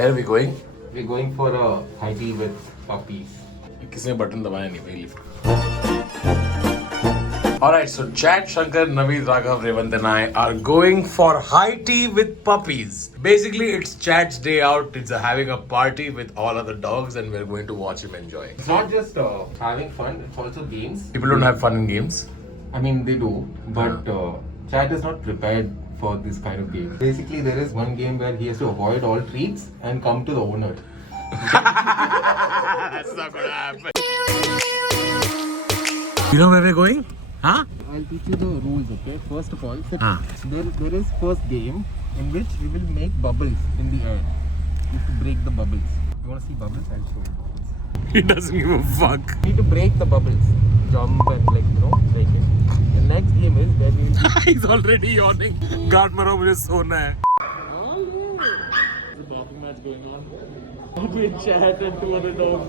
Where are we going? We're going for a high tea with puppies. किसने button दबाया नहीं भाई lift. Alright, so Chad, Shankar, Naveed, Raghav, Revant and I are going for high tea with puppies. Basically, it's Chad's day out. It's having a party with all other dogs and we're going to watch him enjoy. It's not just having fun, it's also games. People don't have fun in games. I mean, they do, but Chad is not prepared for this kind of game. Basically, there is one game where he has to avoid all treats and come to the owner. That's not gonna happen. You know where we're going? Huh? I'll teach you the rules, okay? First of all, there is first game in which we will make bubbles in the air. You have to break the bubbles. You want to see bubbles? I'll show you bubbles. He doesn't give a fuck. You need to break the bubbles. Jump and break it. The next game is where we will... He's already yawning. God maro, mujhe sona hai. There's a boxing match going on. Between Chad and two other dogs.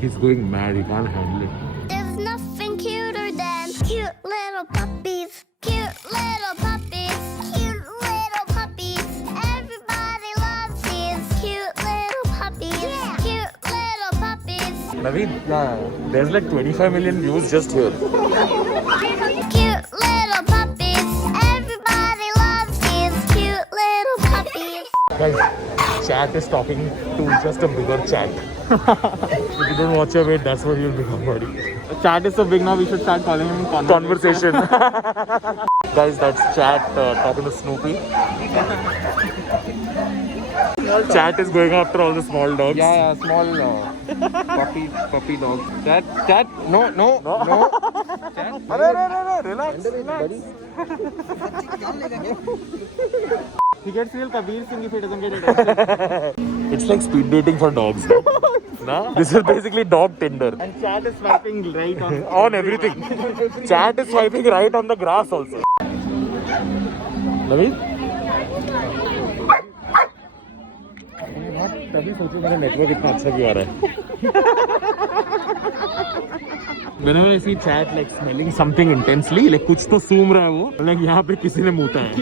He's going mad. He can't handle it. There's nothing cuter than cute little puppies. Cute little puppies. Cute little puppies. Everybody loves these cute little puppies. Yeah. Cute little puppies. Naveed, there's like 25 million views just here. Cute little puppies. Everybody loves these cute little puppies. Guys, Chat is talking to just a bigger Chat. If you don't watch your weight, that's what you'll become, buddy. Chat is so big now, we should start calling him Conversation. Guys, that's Chat talking to Snoopy. Chat is going after all the small dogs. Yeah, small puppy dog. Chat, no. Chat, Relax. he gets real Kabir Singh if he doesn't get it. It's like speed dating for dogs. No? This is basically dog Tinder. And Chat is swiping right on On everything. Chat is swiping right on the grass also. Naveed? तभी सोचो मेरा network इतना अच्छा क्यों आ रहा है. Whenever I see Chat like smelling something intensely, like कुछ तो सूंघ रहा है वो, like यहाँ पे किसी ने मुता है.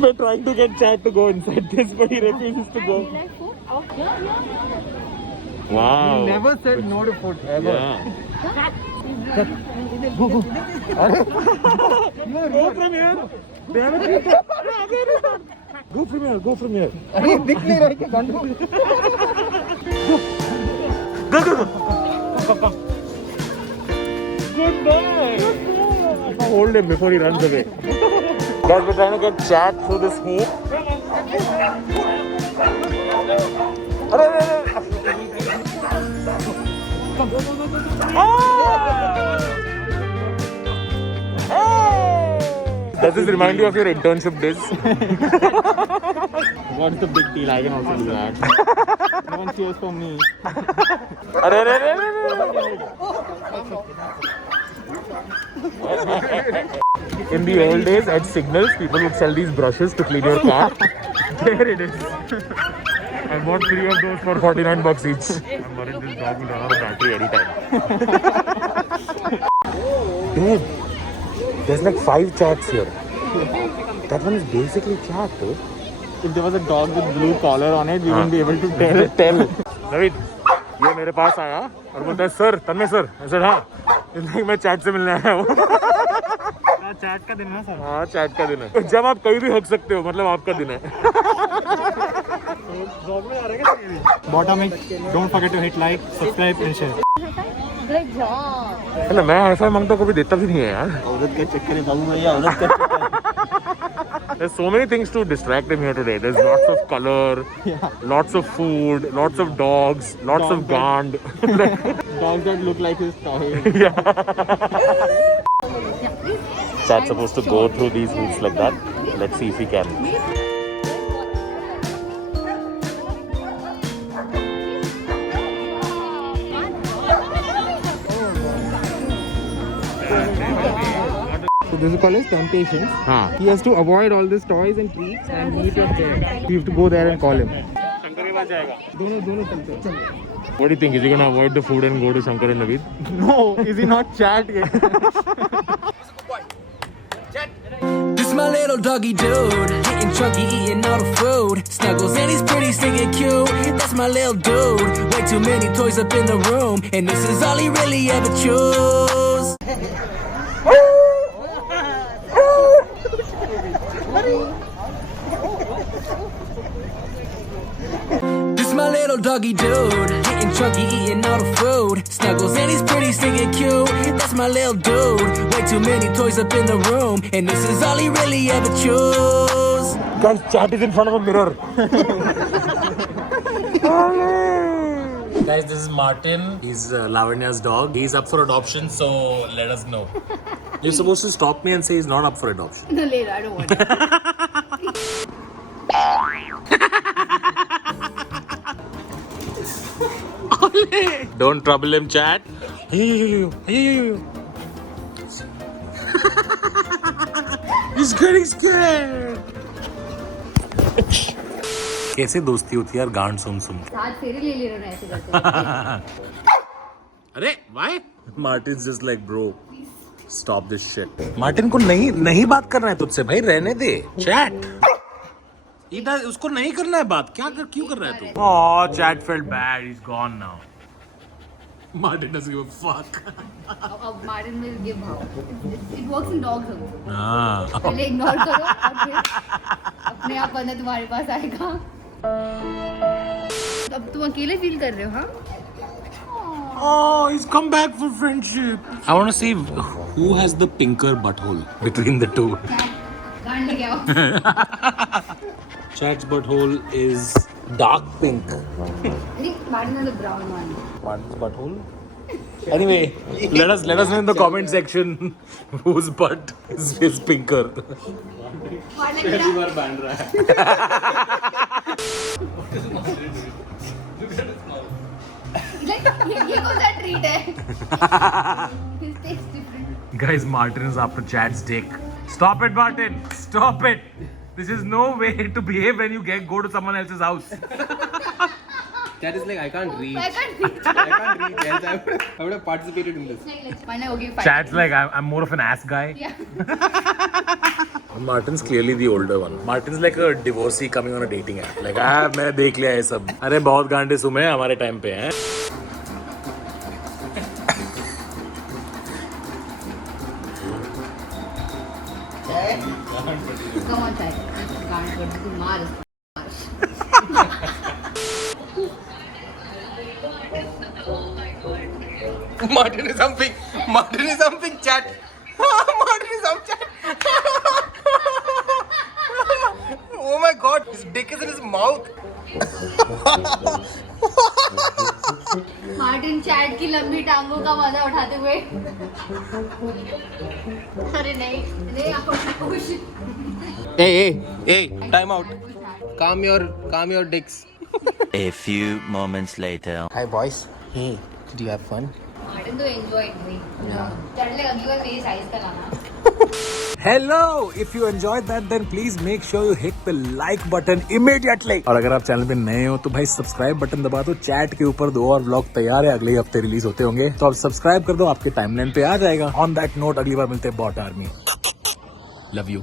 We're trying to get Chat to go inside this, but he refuses to go. Wow. He never said no to food ever. Yeah. Go from here. They have a treat. Go from here. Go from here. अरे दिख नहीं रहा है कि गंदू. Go. Good boy. Hold him before he runs away. Guys, we're trying to get Chat through this hoop. Does this remind you of your internship days? What's the big deal? I can also do that. No one cheers for me. In the old days, at Signals, people would sell these brushes to clean your car. There it is. I bought 3 of those for $49 each. I'm worried this dog will run out of battery anytime. Dude, there's like 5 Chats here. That one is basically Chat, dude. If there was a dog with blue collar on it, we wouldn't be able to tell. Naveed, ये मेरे पास आया और बोलता है sir, Tanmay sir. I said हाँ. मैं Chat से मिलने आया हूँ. Chat का दिन है सर. हाँ, Chat का दिन है. जब आप कहीं भी हक सकते हो, मतलब आपका दिन है. Bottom it. Don't forget to hit like, subscribe and share. Good job. है ना, मैं हाई-फाई मांगता कभी देता भी नहीं है यार. औरत के चक्कर में बाबू भैया औरत का चक्कर. There's so many things to distract him here today. There's lots of color, lots of food, lots of dogs, lots of gand. Dogs that look like his toy. Chat's supposed to go through these hoops like that. Let's see if he can. So this is called as temptations. हाँ. He has to avoid all these toys and treats and meet your parents. You have to go there and call him. दोनों चलते हैं. What do you think? Is he gonna avoid the food and go to Shankar and Naveed? No, is he not Chat yet? This my little doggy dude, getting chunky, eating all the food. Snuggles and he's pretty stinking cute. That's my little dude. Way too many toys up in the room, and this is all he really ever chose. This my little doggy dude, getting chunky, eating all the food. Snuggles and he's pretty stinking cute. That's my little dude. Way too many toys up in the room, and this is all he really ever chose. Guys, chat is in front of a mirror. Guys, this is Martin. He's Lavanya's dog. He's up for adoption, so let us know. You're supposed to stop me and say he's not up for adoption. No, later. I don't want it. Don't trouble him, chat. He's getting scared. कैसे दोस्ती होती है यार गांड सुन सुन के? साथ फेरे ले ले रहे हैं ऐसे करते अरे why? Martin's just like bro. Stop this shit. Martin को नहीं बात करना है तुझसे भाई, रहने दे. Chat. इधर उसको नहीं करना है बात. क्यों कर रहा है तू? Oh, chat felt bad. He's gone now. Martin doesn't give a fuck. अब Martin will give how. It works in dogs also. हाँ. पहले इग्नोर करो और फिर अपने आप बंदा तुम्हारे पास आएगा. अब तुम अकेले फील कर रहे हो हाँ? Oh, he's come back for friendship. I want to see who has the pinker butthole between the two. गांड लेके आओ. Chat's butthole is dark pink. I think Martin has a brown one. Martin's butthole. Anyway, let us know in the comment section whose butt is pinker. पहली बार बन रहा है. Like ये कौन सा treat है? His taste different. Guys, Martin is after Chad's dick. Stop it, Martin. Stop it. This is no way to behave when you go to someone else's house. That is like I can't reach. I can't reach. I can't reach. Else I would have participated in this. Fine, okay, fine. Chad's like, I'm more of an ass guy. Yeah. Martin's clearly the older one. Martin's like a divorcee coming on a dating app. Like, मैं देख लिया ये सब. अरे बहुत गांडे सुमे हमारे time पे हैं. Come on, Chad. गांड कर तू मार. Martin is something. Martin is something. Chat. Martin is some chat. Oh my God! His dick is in his mouth. Martin chat की लंबी टांगों का मजा उठाते हुए. अरे नहीं खुश. Hey! Time out. Calm your dicks. A few moments later. Hi boys. Hey, did you have fun? Martin तो एंजॉय नहीं. चढ़ने अगली बार मेरी साइज का लाना. Hello! If you enjoyed that, then please make sure you hit the like button immediately. और अगर आप चैनल पे नए हो तो भाई सब्सक्राइब बटन दबा दो. चैट के ऊपर 2 और व्लॉग तैयार है, अगले हफ्ते रिलीज होते होंगे, तो आप सब्सक्राइब कर दो, आपके टाइमलाइन पे आ जाएगा. ऑन दैट नोट अगली बार मिलते हैं बॉट आर्मी. Love you.